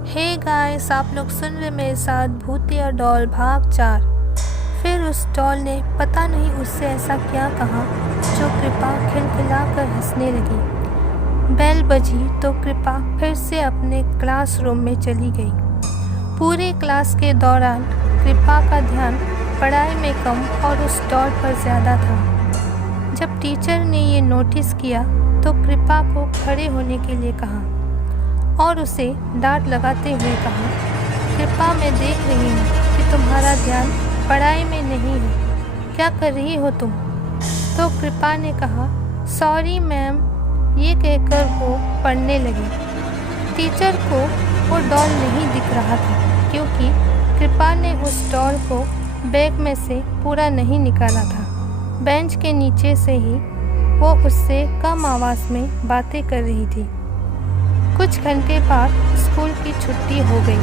Hey guys, आप लोग सुन रहे मेरे साथ भूतिया डॉल भाग 4। फिर उस डॉल ने पता नहीं उससे ऐसा क्या कहा जो कृपा खिलखिलाकर हंसने लगी। बेल बजी तो कृपा फिर से अपने क्लासरूम में चली गई। पूरे क्लास के दौरान कृपा का ध्यान पढ़ाई में कम और उस डॉल पर ज़्यादा था। जब टीचर ने ये नोटिस किया तो कृपा को खड़े होने के लिए कहा और उसे डांट लगाते हुए कहा, कृपा मैं देख रही हूँ कि तुम्हारा ध्यान पढ़ाई में नहीं है, क्या कर रही हो तुम? तो कृपा ने कहा, सॉरी मैम, ये कहकर वो पढ़ने लगी। टीचर को वो डॉल नहीं दिख रहा था क्योंकि कृपा ने उस डॉल को बैग में से पूरा नहीं निकाला था। बेंच के नीचे से ही वो उससे कम आवाज़ में बातें कर रही थी। कुछ घंटे बाद स्कूल की छुट्टी हो गई।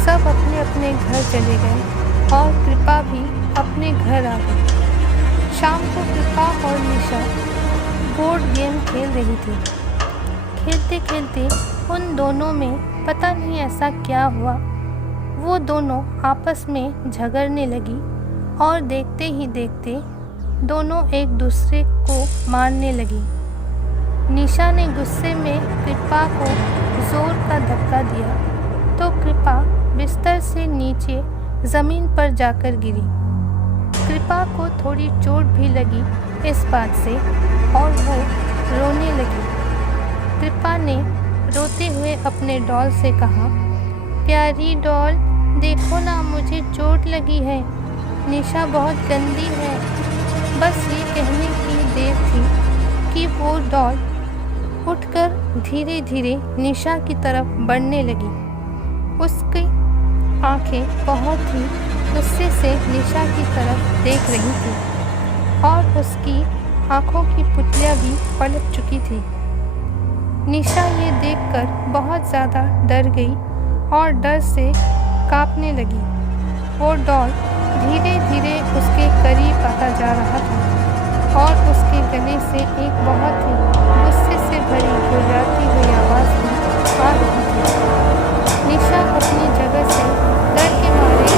सब अपने अपने घर चले गए और कृपा भी अपने घर आ गई। शाम को कृपा और निशा बोर्ड गेम खेल रही थी। खेलते खेलते उन दोनों में पता नहीं ऐसा क्या हुआ, वो दोनों आपस में झगड़ने लगी और देखते ही देखते दोनों एक दूसरे को मारने लगी। निशा ने गुस्से में कृपा को जोर का धक्का दिया तो कृपा बिस्तर से नीचे ज़मीन पर जाकर गिरी। कृपा को थोड़ी चोट भी लगी इस बात से और वो रोने लगी। कृपा ने रोते हुए अपने डॉल से कहा, प्यारी डॉल, देखो ना, मुझे चोट लगी है, निशा बहुत गंदी है। बस ये कहने की देर थी कि वो डॉल उठकर धीरे धीरे निशा की तरफ बढ़ने लगी। उसकी आंखें बहुत ही गुस्से से निशा की तरफ देख रही थी और उसकी आंखों की पुतलियाँ भी पलट चुकी थी। निशा ये देखकर बहुत ज़्यादा डर गई और डर से कांपने लगी। वो डॉल धीरे धीरे उसके करीब आता जा रहा था और उसके गले से एक बहुत ही गुस्से से भरी गुर्राती हुई आवाज़ भी आ रही थी। निशा अपनी जगह से डर के मारे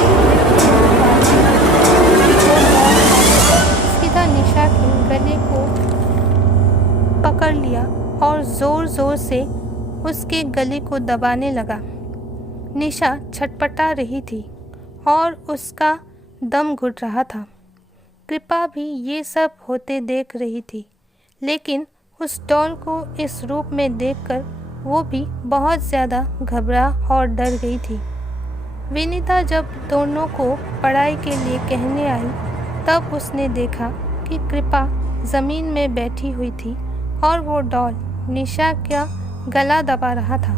सीधा निशा के गले को पकड़ लिया और ज़ोर ज़ोर से उसके गले को दबाने लगा। निशा छटपटा रही थी और उसका दम घुट रहा था। कृपा भी ये सब होते देख रही थी, लेकिन उस डॉल को इस रूप में देखकर वो भी बहुत ज़्यादा घबरा और डर गई थी। विनीता जब दोनों को पढ़ाई के लिए कहने आई तब उसने देखा कि कृपा ज़मीन में बैठी हुई थी और वो डॉल निशा का गला दबा रहा था।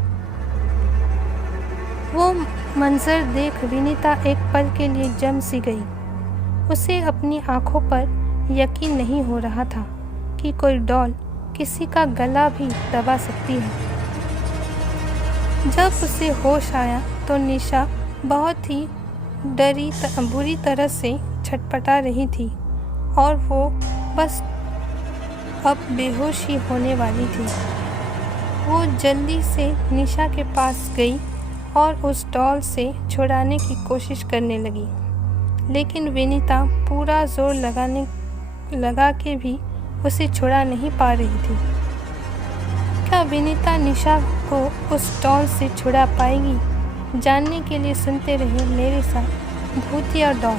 वो मंजर देख विनीता एक पल के लिए जम सी गई। उसे अपनी आंखों पर यकीन नहीं हो रहा था कि कोई डॉल किसी का गला भी दबा सकती है। जब उसे होश आया तो निशा बहुत ही बुरी तरह से छटपटा रही थी और वो बस अब बेहोश ही होने वाली थी। वो जल्दी से निशा के पास गई और उस डॉल से छुड़ाने की कोशिश करने लगी, लेकिन विनीता पूरा जोर लगा के भी उसे छुड़ा नहीं पा रही थी। क्या विनीता निशा को उस डॉल से छुड़ा पाएगी? जानने के लिए सुनते रहिए मेरे साथ भूतिया डॉल।